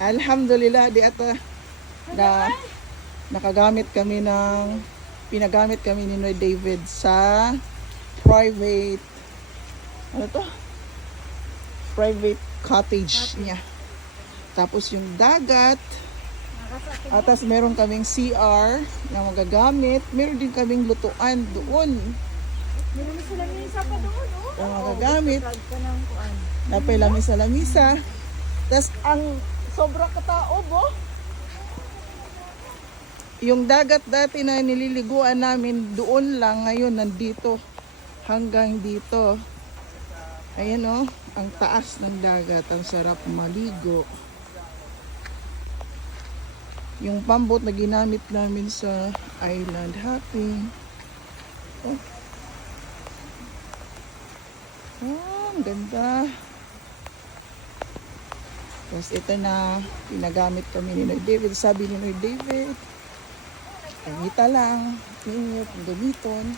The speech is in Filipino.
Alhamdulillah di ata na pinagamit kami ni Noy David sa private ano to? Private cottage niya. Tapos yung dagat, atas meron kaming CR na magagamit. Meron din kaming lutuan doon Meron na sila yung isa pa doon, oh. na magagamit. Flag ka ng kuan. Napay lamisa. Tapos ang sobra kataob, oh. Yung dagat dati na nililiguan namin doon lang, ngayon nandito hanggang dito. Ayan, oh, ang taas ng dagat, ang sarap maligo. Yung pambot na ginamit namin sa island hopping. Oh. Oh, ang ganda. Tapos ito na, pinagamit kami ni Noy David. Sabi ni Noy David, kamita lang, inyo, gamiton.